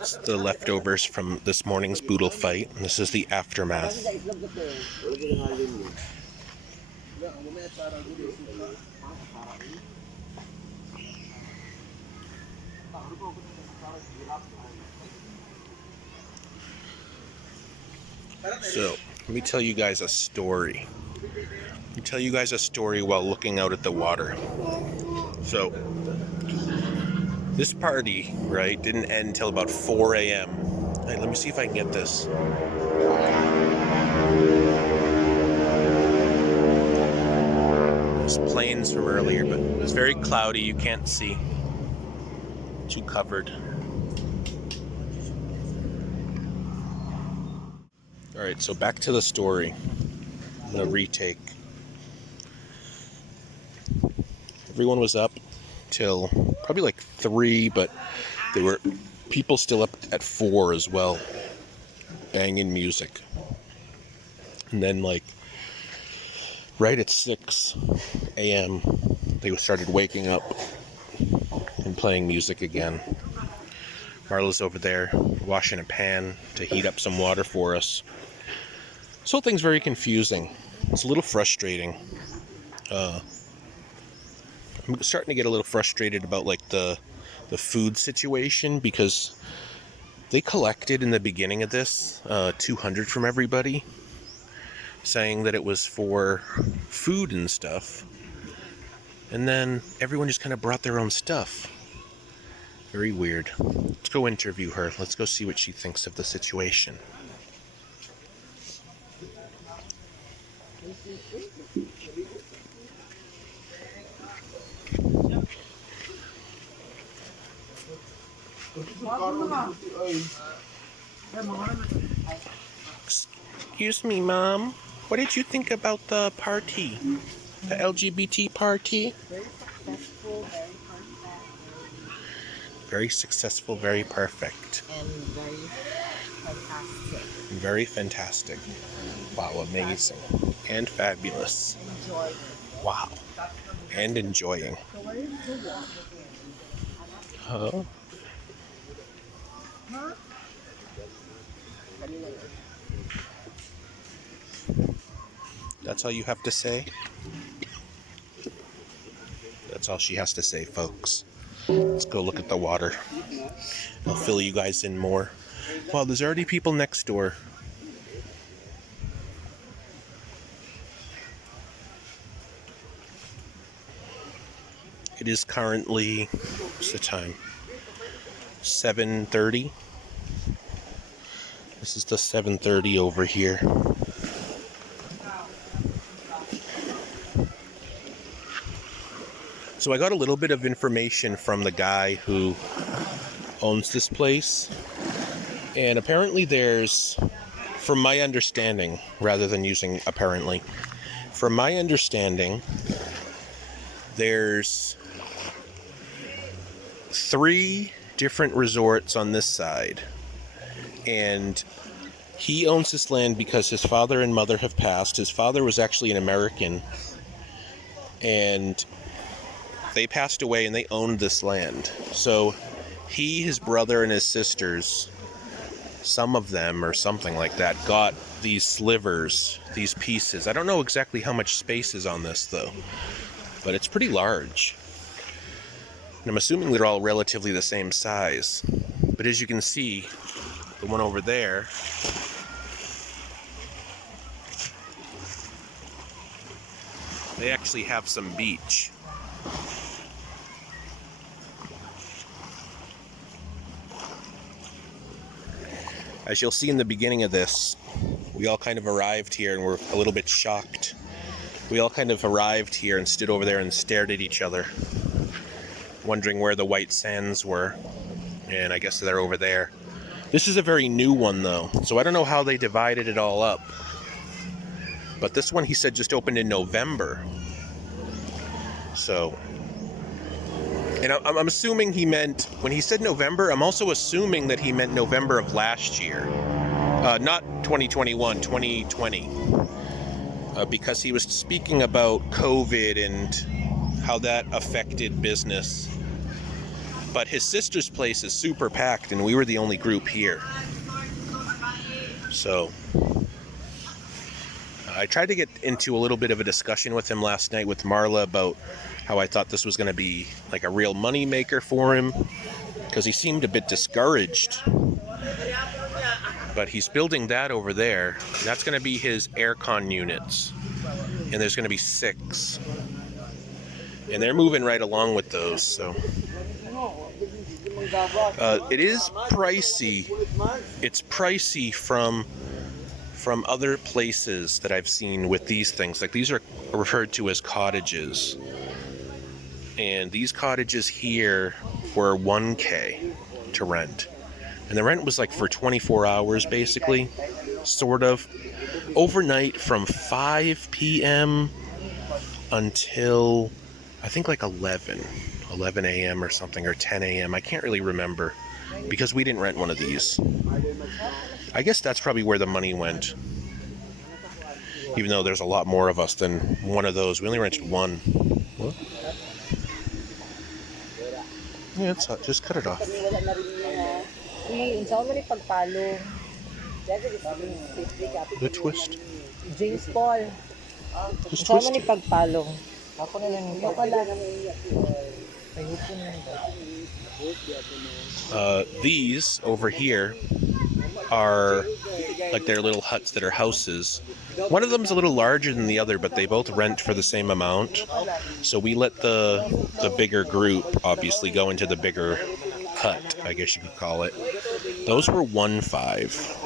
It's the leftovers from this morning's boodle fight, and this is the aftermath. So, let me tell you guys a story. Let me tell you guys a story while looking out at the water. So, this party, right, didn't end until about 4 a.m. Hey, let me see if I can get this. Those planes from earlier, but it's very cloudy, you can't see. Too covered. Alright, so back to the story. I'm gonna retake. Everyone was up till probably like 3, but there were people still up at 4 as well, banging music. And then like right at 6 a.m. they started waking up and playing music again. Marla's over there washing a pan to heat up some water for us. This whole thing's very confusing. It's a little frustrating. I'm starting to get a little frustrated about like the food situation, because they collected in the beginning of this 200 from everybody, saying that it was for food and stuff, and then everyone just kind of brought their own stuff. Very weird. Let's go interview her. Let's go see what she thinks of the situation. Excuse me, Mom. What did you think about the party? The LGBT party? Very successful, very perfect. And very fantastic. Very fantastic. Wow, amazing. And fabulous. Enjoy. Wow. And enjoying. Huh? That's all you have to say? That's all she has to say, folks. Let's go look at the water. I'll fill you guys in more. Wow, there's already people next door. It is currently, what's the time? 7:30. This is the 7:30 over here. So I got a little bit of information from the guy who owns this place. And apparently there's, from my understanding, rather than using apparently, from my understanding, there's 3 different resorts on this side. And he owns this land because his father and mother have passed. His father was actually an American, and they passed away and they owned this land. So he, his brother, and his sisters, some of them or something like that, got these slivers, these pieces. I don't know exactly how much space is on this though, but it's pretty large. And I'm assuming they're all relatively the same size. But as you can see, the one over there, they actually have some beach. As you'll see in the beginning of this, we all kind of arrived here and were a little bit shocked. We all kind of arrived here and stood over there and stared at each other, wondering where the Whitesands were. And I guess they're over there. This is a very new one though, so I don't know how they divided it all up. But this one, he said, just opened in November. So, and I'm assuming he meant, when he said November, I'm also assuming that he meant November of last year. Not 2021, 2020. Because he was speaking about COVID and how that affected business. But his sister's place is super packed, and we were the only group here. So I tried to get into a little bit of a discussion with him last night with Marla about how I thought this was going to be like a real money maker for him, because he seemed a bit discouraged. But he's building that over there. That's going to be his aircon units, and there's going to be 6, and they're moving right along with those. So it is pricey. It's pricey from other places that I've seen with these things. Like, these are referred to as cottages, and these cottages here were $1K to rent, and the rent was like for 24 hours basically, sort of overnight from 5 p.m. until I think like 11 a.m. or something, or 10 a.m. I can't really remember, because we didn't rent one of these. I guess that's probably where the money went, even though there's a lot more of us than one of those. We only rented one. What? Yeah, it's hot. Just cut it off. The twist. James Paul. Just twist it. Pagpalong. Ako na lang. These over here are like their little huts that are houses. One of them's a little larger than the other, but they both rent for the same amount. So we let the bigger group obviously go into the bigger hut, I guess you could call it. Those were 1.5.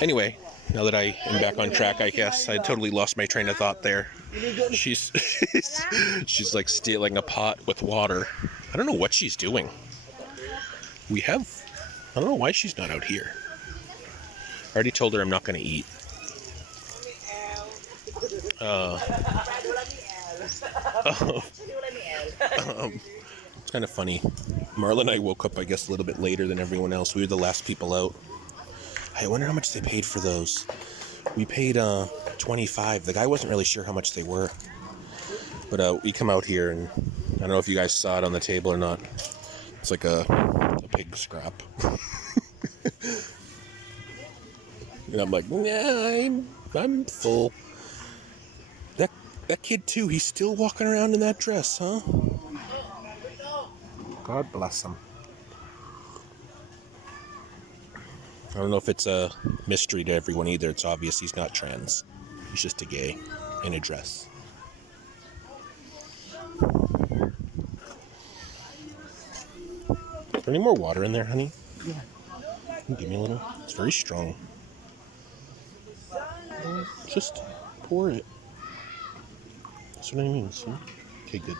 Anyway, now that I am back on track, I guess I totally lost my train of thought there. She's like stealing a pot with water. I don't know what she's doing. I don't know why she's not out here. I already told her I'm not going to eat. It's kind of funny. Marla and I woke up, I guess, a little bit later than everyone else. We were the last people out. I wonder how much they paid for those. We paid $25. The guy wasn't really sure how much they were. But we come out here, and I don't know if you guys saw it on the table or not. It's like a pig scrap. And I'm like, nah, I'm full. That kid too, he's still walking around in that dress, huh? God bless him. I don't know if it's a mystery to everyone either. It's obvious he's not trans. He's just a gay in a dress. Is there any more water in there, honey? Yeah. Can you give me a little? It's very strong. Just pour it. That's what I mean, see? Okay, good.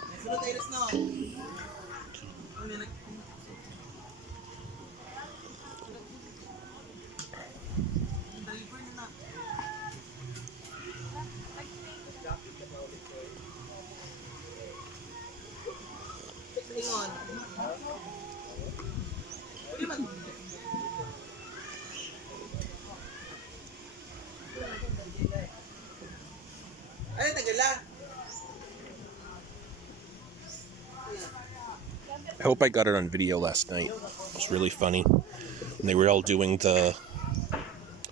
I hope I got it on video last night. It was really funny. And they were all doing the...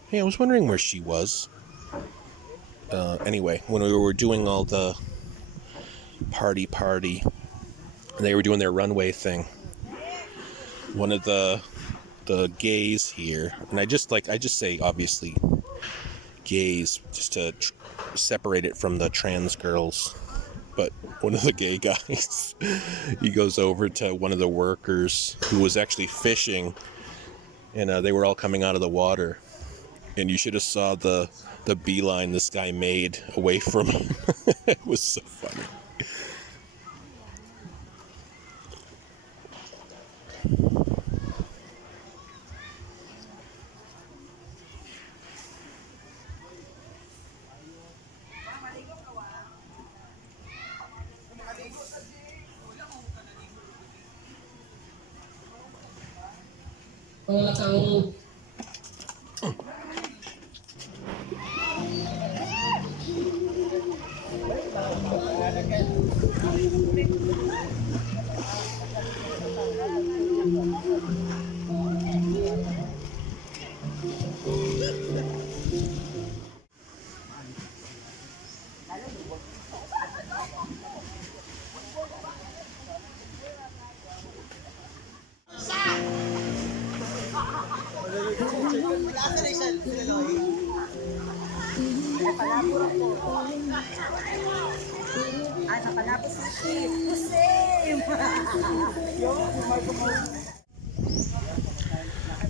Hey, I was wondering where she was. Anyway, when we were doing all the party, and they were doing their runway thing, one of the gays here, and I just say, obviously, gays, just to separate it from the trans girls. But one of the gay guys, he goes over to one of the workers who was actually fishing, and they were all coming out of the water. And you should have saw the beeline this guy made away from him. It was so funny.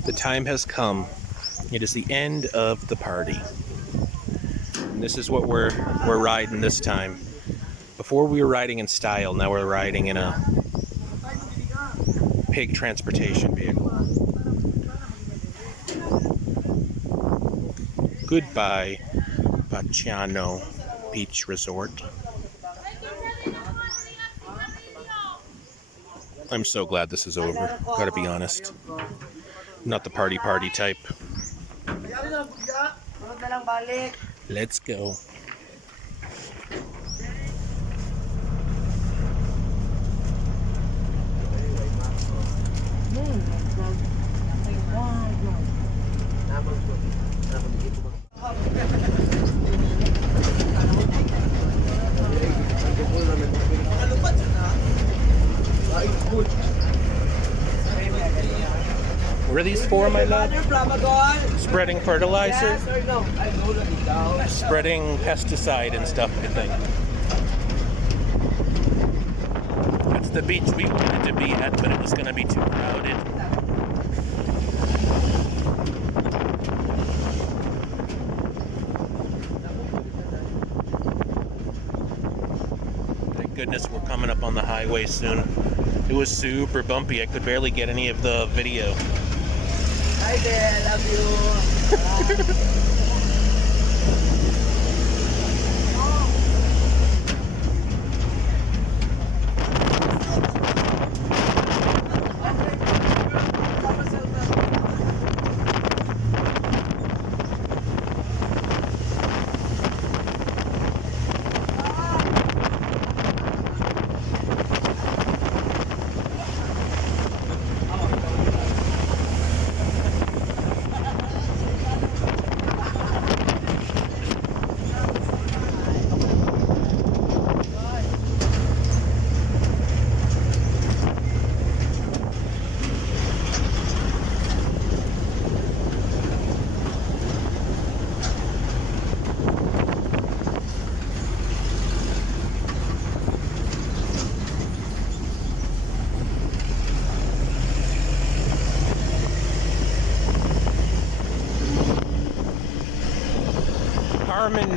The time has come. It is the end of the party. And this is what we're riding this time. Before we were riding in style, now we're riding in a pig transportation vehicle. Goodbye, Batiano Beach Resort. I'm so glad this is over, gotta be honest. Not the party type. Let's go. What are these for, my love? Spreading fertilizer? Spreading pesticide and stuff, I think. That's the beach we wanted to be at, but it was going to be too crowded. Thank goodness we're coming up on the highway soon. It was super bumpy. I could barely get any of the video. Hi there, love you. Carmen